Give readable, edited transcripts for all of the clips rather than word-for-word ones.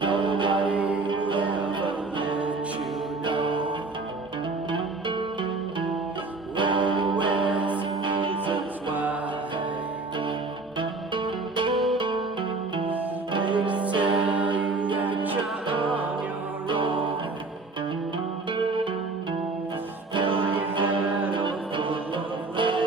Nobody will ever let you know when where's reasons why. They just tell you that you're on your own. Fill your head up full of lies.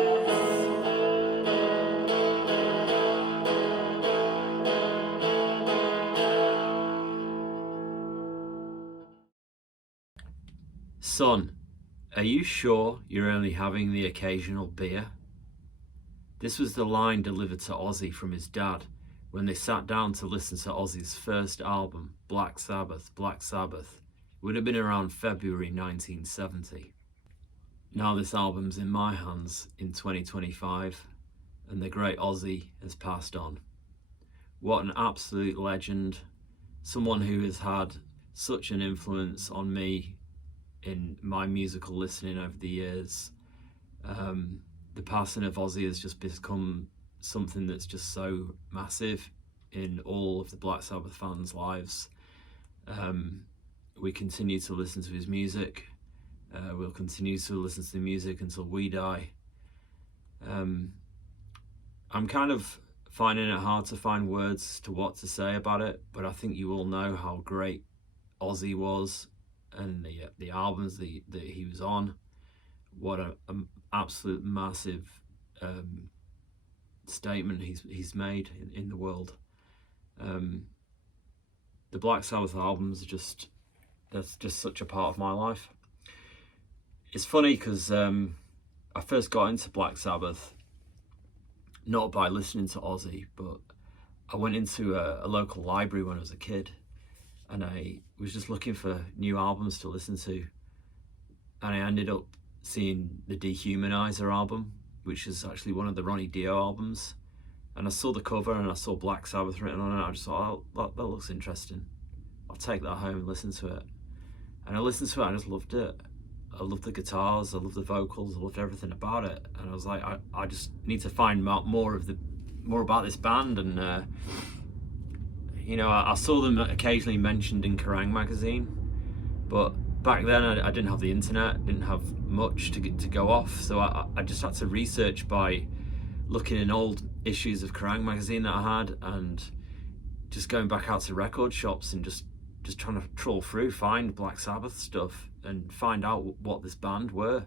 Son, are you sure you're only having the occasional beer? This was the line delivered to Ozzy from his dad when they sat down to listen to Ozzy's first album, Black Sabbath. Black Sabbath would have been around February 1970. Now this album's in my hands in 2025 and the great Ozzy has passed on. What an absolute legend, someone who has had such an influence on me in my musical listening over the years. The passing of Ozzy has just become something that's just so massive in all of the Black Sabbath fans' lives. We continue to listen to his music. We'll continue to listen to the music until we die. I'm kind of finding it hard to find words to what to say about it, but I think you all know how great Ozzy was and the albums that he was on. What an absolute massive statement he's made in the world. The Black Sabbath albums are that's just such a part of my life. It's funny because I first got into Black Sabbath not by listening to Ozzy, but I went into a local library when I was a kid, and I was just looking for new albums to listen to, and I ended up seeing the Dehumanizer album, which is actually one of the Ronnie Dio albums, and I saw the cover and I saw Black Sabbath written on it. I just thought, oh, that looks interesting, I'll take that home and listen to it. And I listened to it and I just loved it. I loved the guitars, I loved the vocals, I loved everything about it, and I was like, I just need to find out more about this band. And I saw them occasionally mentioned in Kerrang magazine, but back then I didn't have the internet, didn't have much to go off, so I just had to research by looking in old issues of Kerrang magazine that I had, and just going back out to record shops and just trying to trawl through, find Black Sabbath stuff and find out what this band were.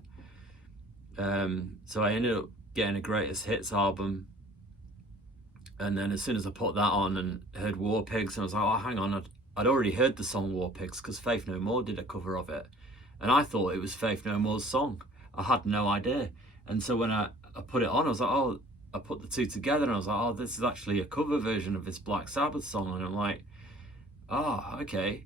So I ended up getting a greatest hits album, and then as soon as I put that on and heard War Pigs, I was like, oh, hang on, I'd already heard the song War Pigs because Faith No More did a cover of it, and I thought it was Faith No More's song. I had no idea. And so when I put it on, I was like, oh, I put the two together and I was like, oh, this is actually a cover version of this Black Sabbath song. And I'm like, oh, okay.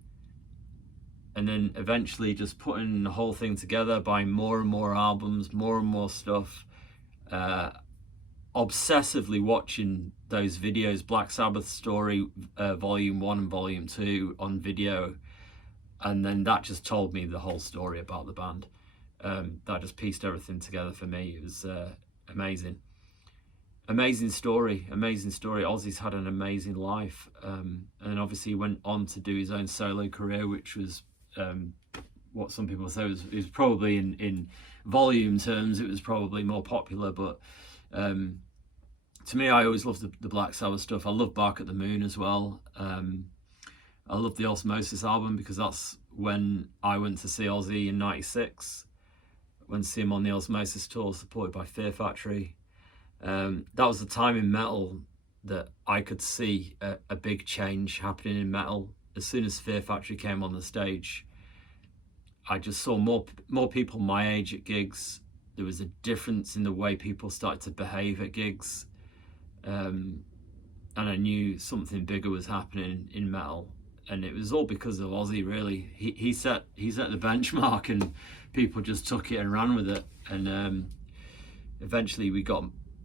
And then eventually just putting the whole thing together, buying more and more albums, more and more stuff, obsessively watching those videos, Black Sabbath Story Volume 1 and Volume 2 on video, and then that just told me the whole story about the band. That just pieced everything together for me. It was amazing. Amazing story. Ozzy's had an amazing life, and then obviously he went on to do his own solo career, which was what some people say was probably in volume terms, it was probably more popular, but to me, I always loved the Black Sabbath stuff. I love Bark at the Moon as well. I love the Osmosis album because that's when I went to see Ozzy in '96. Went to see him on the Osmosis tour, supported by Fear Factory. That was the time in metal that I could see a big change happening in metal. As soon as Fear Factory came on the stage, I just saw more people my age at gigs. There was a difference in the way people started to behave at gigs, and I knew something bigger was happening in metal, and it was all because of Ozzy. Really, he set the benchmark, and people just took it and ran with it, and eventually we got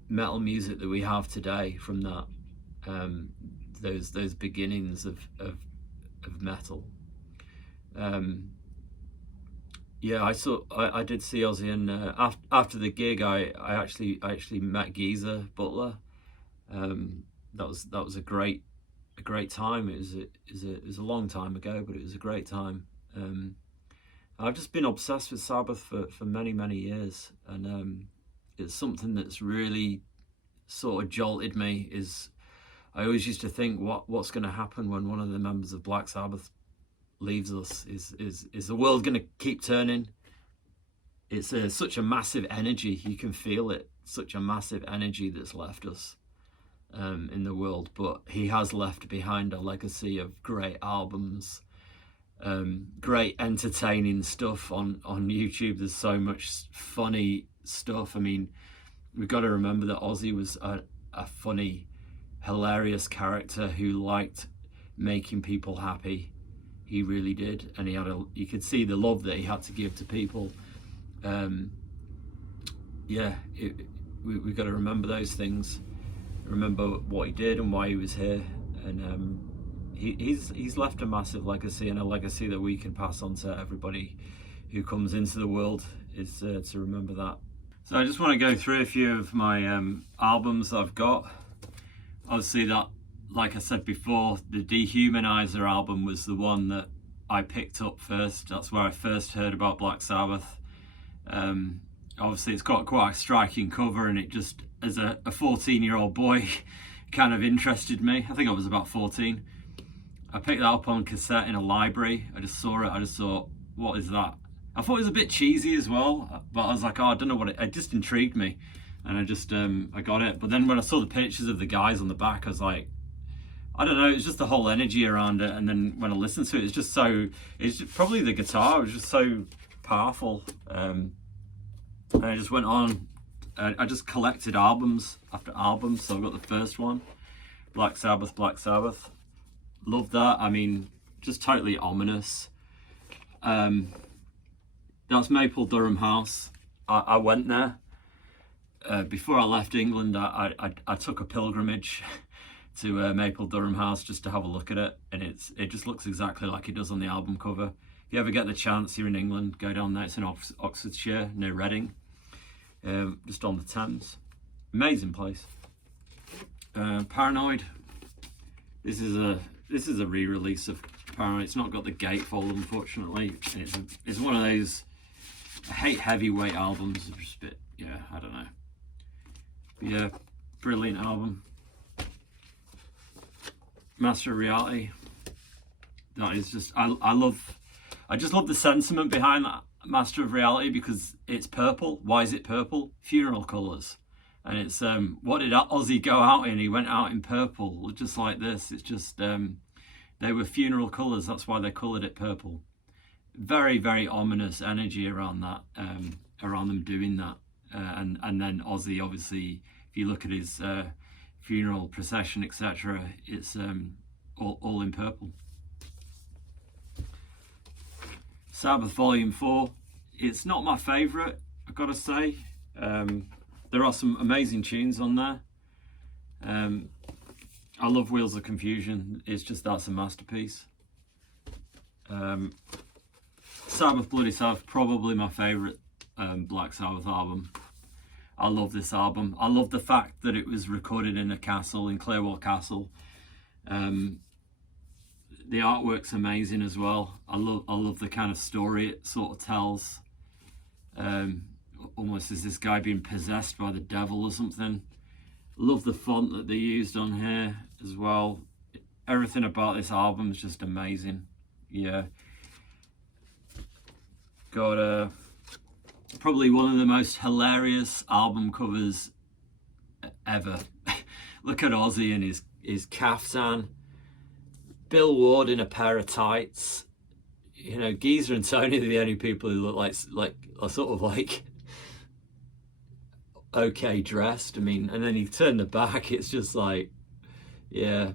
metal music that we have today from that, those beginnings of metal. I did see Ozzy, and after the gig, I actually met Geezer Butler. That was a great a great time. It was a long time ago, but it was a great time. I've just been obsessed with Sabbath for many years, and it's something that's really sort of jolted me. Is I always used to think, what's going to happen when one of the members of Black Sabbath leaves us? Is the world going to keep turning? It's such a massive energy. You can feel it. Such a massive energy that's left us in the world. But he has left behind a legacy of great albums, great entertaining stuff on YouTube. There's so much funny stuff. I mean, we've got to remember that Ozzy was a funny, hilarious character who liked making people happy. He really did, and you could see the love that he had to give to people. We've got to remember those things. Remember what he did and why he was here, and he's left a massive legacy, and a legacy that we can pass on to everybody who comes into the world, is to remember that. So I just want to go through a few of my albums that I've got. Obviously, that, like I said before, the Dehumanizer album was the one that I picked up first. That's where I first heard about Black Sabbath. Obviously, it's got quite a striking cover, and it just, as a 14-year-old boy, kind of interested me. I think I was about 14. I picked that up on cassette in a library. I just saw it. I just thought, what is that? I thought it was a bit cheesy as well, but I was like, oh, I don't know what it just intrigued me. And I just, I got it. But then when I saw the pictures of the guys on the back, I was like, I don't know, it's just the whole energy around it. And then when I listened to it, it's probably the guitar was just so powerful. And I just went on, I just collected albums after albums. So I got the first one, Black Sabbath. Loved that. I mean, just totally ominous. That's Maple Durham House. I went there. Before I left England, I took a pilgrimage to Maple Durham House just to have a look at it, and it just looks exactly like it does on the album cover. If you ever get the chance, you're in England, go down there. It's in Oxfordshire, near Reading, just on the Thames. Amazing place. Paranoid. This is a re-release of Paranoid. It's not got the gatefold, unfortunately. It's one of those, I hate heavyweight albums. It's just a bit, yeah, I don't know. But yeah, brilliant album. Master of Reality. That is just, I just love the sentiment behind that Master of Reality, because it's purple. Why is it purple? Funeral colours. And it's, what did Ozzy go out in? He went out in purple, just like this. It's just, they were funeral colours. That's why they coloured it purple. Very ominous energy around that, around them doing that. And then Ozzy, obviously, if you look at his funeral procession, etc., it's all in purple. Sabbath Volume 4. It's not my favourite, I've got to say. There are some amazing tunes on there. I love Wheels of Confusion. It's just, that's a masterpiece. Sabbath Bloody Sabbath, probably my favourite Black Sabbath album. I love this album. I love the fact that it was recorded in a castle, in Clearwell Castle. The artwork's amazing as well. I love the kind of story it sort of tells. Almost as this guy being possessed by the devil or something. Love the font that they used on here as well. Everything about this album is just amazing. Yeah. Got probably one of the most hilarious album covers ever. Look at Ozzy and his caftan. Bill Ward in a pair of tights. You know, Geezer and Tony are the only people who look like are sort of like okay dressed. I mean, and then you turn the back, it's just like, yeah,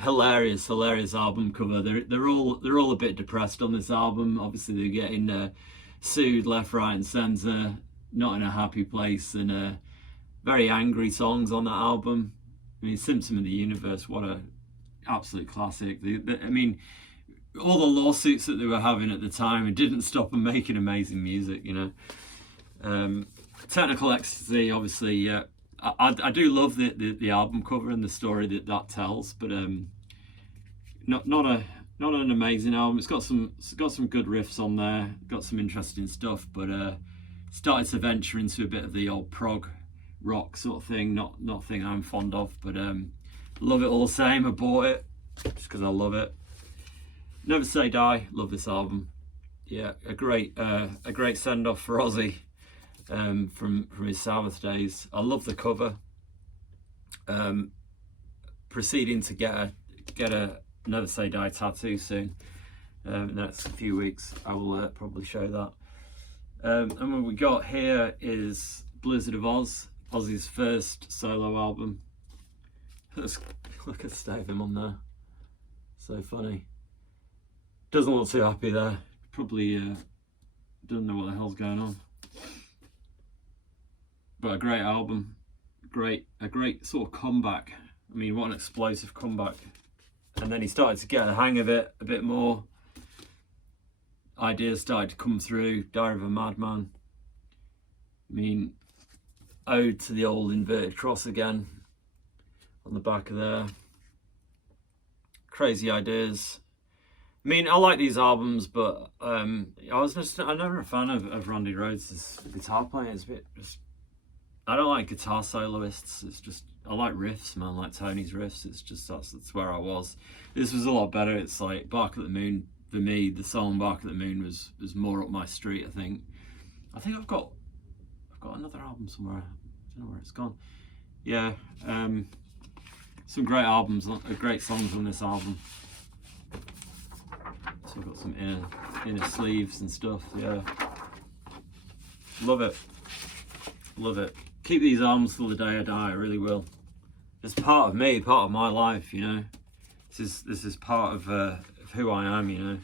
hilarious album cover. They're all a bit depressed on this album. Obviously, they're getting sued left, right, and centre. Not in a happy place, and very angry songs on that album. I mean, Symptom of the Universe, what a absolute classic. I mean, all the lawsuits that they were having at the time, it didn't stop them making amazing music, you know. Technical Ecstasy, obviously, I do love the album cover and the story that tells, but not an amazing album. It's got some good riffs on there, got some interesting stuff, but started to venture into a bit of the old prog rock sort of thing. Not a thing I'm fond of, but love it all the same. I bought it just because I love it. Never Say Die. Love this album. Yeah, a great send off for Ozzy from his Sabbath days. I love the cover. Proceeding to get a Never Say Die tattoo soon. In the next few weeks, I will probably show that. And what we got here is Blizzard of Oz, Ozzy's first solo album. Look at the state of him on there. So funny. Doesn't look too happy there. Probably doesn't know what the hell's going on. But a great album. A great sort of comeback. I mean, what an explosive comeback. And then he started to get the hang of it a bit more. Ideas started to come through. Diary of a Madman. I mean, ode to the old inverted cross again on the back of there. Crazy ideas. I mean, I like these albums, but I'm never a fan of Randy Rhoads' guitar playing. It's a bit just, I don't like guitar soloists. It's just, I like riffs, man. I like Tony's riffs. It's just that's where I was. This was a lot better. It's like Bark at the Moon for me. The song Bark at the Moon was more up my street. I think I've got another album somewhere. I don't know where it's gone. Yeah, some great albums, great songs on this album. So I've got some inner sleeves and stuff. Yeah, love it. Keep these albums till the day I die. I really will. It's part of me, part of my life. You know, this is part of who I am. You know,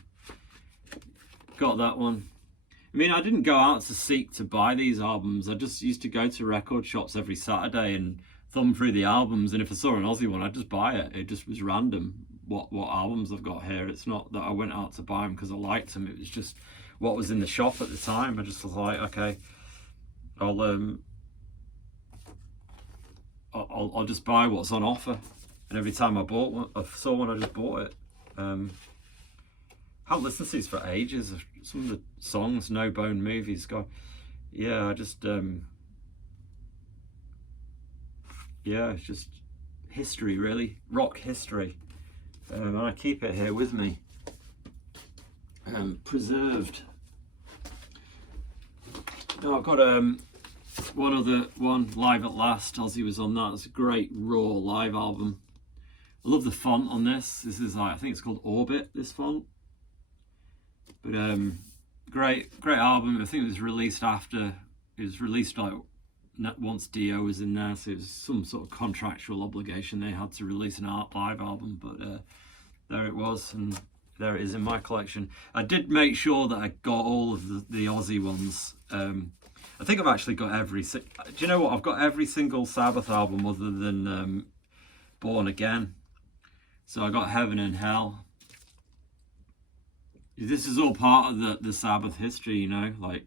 got that one. I mean, I didn't go out to seek to buy these albums. I just used to go to record shops every Saturday and thumb through the albums. And if I saw an Ozzy one, I'd just buy it. It just was random. What albums I've got here. It's not that I went out to buy them because I liked them. It was just what was in the shop at the time. I just was like, okay, I'll just buy what's on offer. And every time I saw one, I just bought it. Haven't listened to these for ages. Some of the songs, No Bone Movies, God, yeah, I just it's just history, really, rock history. And I keep it here with me, preserved. Now I've got one, Live at Last. Ozzy was on that. It's a great raw live album. I love the font on this. This is like, I think it's called Orbit, this font. But great album. I think it was released after. It was released like once Dio was in there, so it was some sort of contractual obligation they had to release an live album. But there it was, and there it is in my collection. I did make sure that I got all of the Ozzy ones. I think I've actually got do you know what? I've got every single Sabbath album other than Born Again. So I got Heaven and Hell. This is all part of the Sabbath history, you know. Like,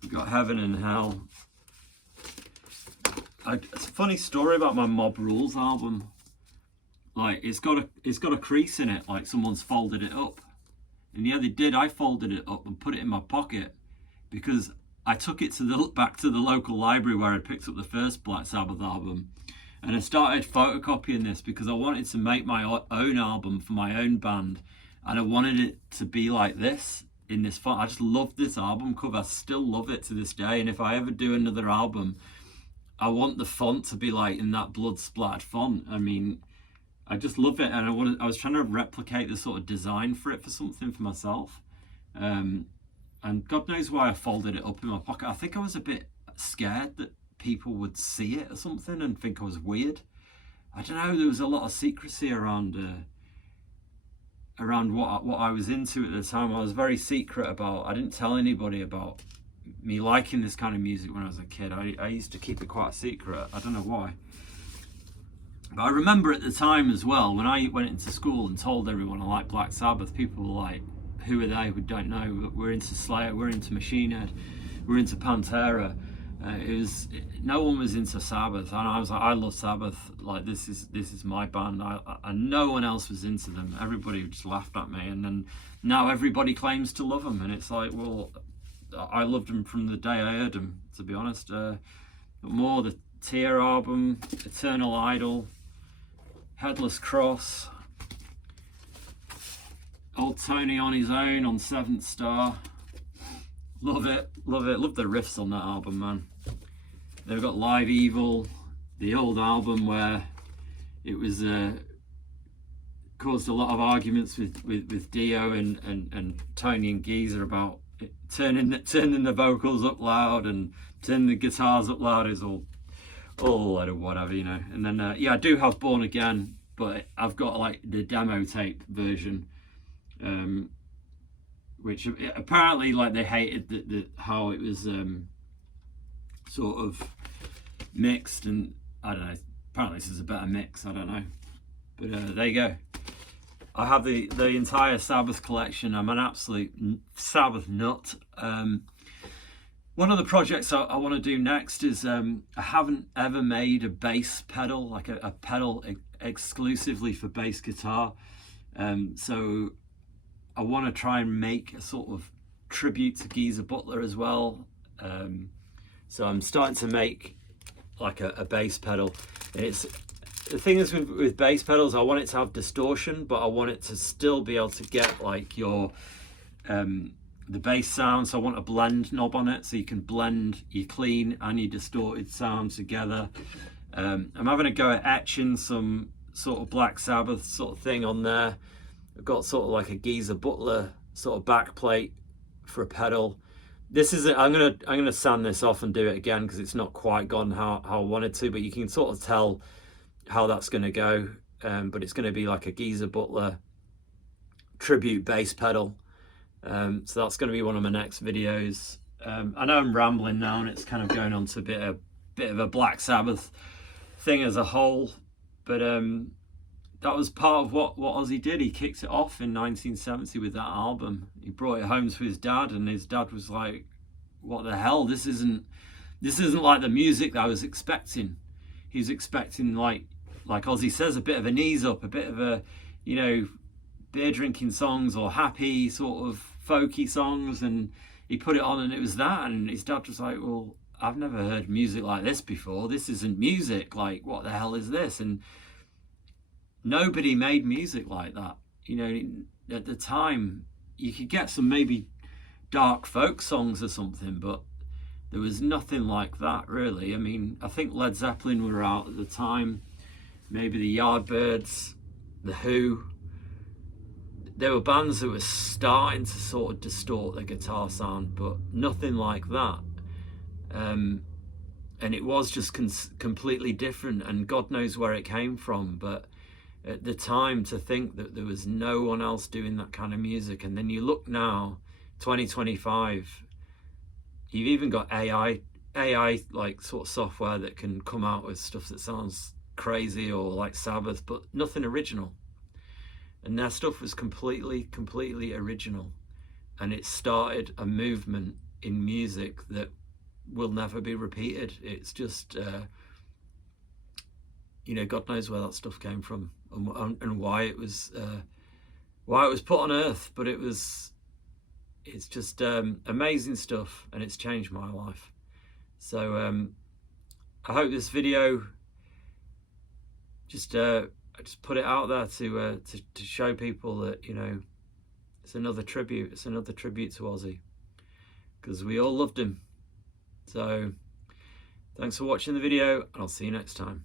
we've got Heaven and Hell. It's a funny story about my Mob Rules album. Like, it's got a crease in it, like someone's folded it up. And yeah, they did. I folded it up and put it in my pocket because I took it back to the local library where I picked up the first Black Sabbath album, and I started photocopying this because I wanted to make my own album for my own band, and I wanted it to be like this in this font. I just loved this album cover. I still love it to this day, and if I ever do another album, I want the font to be like in that blood splattered font. I mean, I just love it, and I was trying to replicate the sort of design for it for something for myself. And God knows why I folded it up in my pocket. I think I was a bit scared that people would see it or something and think I was weird. I don't know, there was a lot of secrecy around what I was into at the time. I was very secret about, I didn't tell anybody about me liking this kind of music when I was a kid. I used to keep it quite a secret. I don't know why. But I remember at the time as well, when I went into school and told everyone I liked Black Sabbath, people were like, who are they? We don't know. We're into Slayer, we're into Machine Head, we're into Pantera. No one was into Sabbath, and I was like, I love Sabbath. Like this is my band. And no one else was into them. Everybody just laughed at me, and then now everybody claims to love them, and it's like, well, I loved them from the day I heard them. To be honest, but more the Tear album, Eternal Idol, Headless Cross, Old Tony on His Own on Seventh Star. Love it, love it. Love the riffs on that album, man. They've got Live Evil, the old album where it was caused a lot of arguments with Dio and Tony and Geezer about turning the vocals up loud and turning the guitars up loud. Is all a lot of whatever, you know. And then yeah, I do have Born Again, but I've got like the demo tape version. Which apparently, like, they hated how it was sort of mixed, and I don't know, apparently this is a better mix, I don't know, but there you go. I have the entire Sabbath collection. I'm an absolute Sabbath nut. One of the projects I want to do next is I haven't ever made a bass pedal, like a pedal exclusively for bass guitar, so I want to try and make a sort of tribute to Geezer Butler as well. So I'm starting to make like a bass pedal. And it's the thing is with bass pedals, I want it to have distortion, but I want it to still be able to get like your the bass sound. So I want a blend knob on it, so you can blend your clean and your distorted sounds together. I'm having a go at etching some sort of Black Sabbath sort of thing on there. I've got sort of like a Geezer Butler sort of back plate for a pedal. This is it. I'm gonna sand this off and do it again because it's not quite gone how I wanted to, but you can sort of tell how that's gonna go. But it's gonna be like a Geezer Butler tribute bass pedal. So that's gonna be one of my next videos. I know I'm rambling now, and it's kind of going on to a bit of a Black Sabbath thing as a whole, but that was part of what Ozzy did. He kicked it off in 1970 with that album. He brought it home to his dad, and his dad was like, what the hell, this isn't like the music that I was expecting. He was expecting, like Ozzy says, a bit of an ease up, a bit of a, you know, beer drinking songs or happy sort of folky songs, and he put it on and it was that, and his dad was like, well, I've never heard music like this before. This isn't music. Like, what the hell is this? And nobody made music like that. You know, at the time, you could get some maybe dark folk songs or something, but there was nothing like that, really. I mean, I think Led Zeppelin were out at the time, maybe the Yardbirds, the Who. There were bands that were starting to sort of distort the guitar sound, but nothing like that. And it was just completely different, and God knows where it came from, but at the time, to think that there was no one else doing that kind of music. And then you look now, 2025, you've even got AI like sort of software that can come out with stuff that sounds crazy or like Sabbath, but nothing original. And their stuff was completely original, and it started a movement in music that will never be repeated. It's just you know, God knows where that stuff came from and why it was put on earth, but it's just amazing stuff, and it's changed my life. So I hope this video I just put it out there to show people that, you know, it's another tribute to Ozzy, because we all loved him. So thanks for watching the video, and I'll see you next time.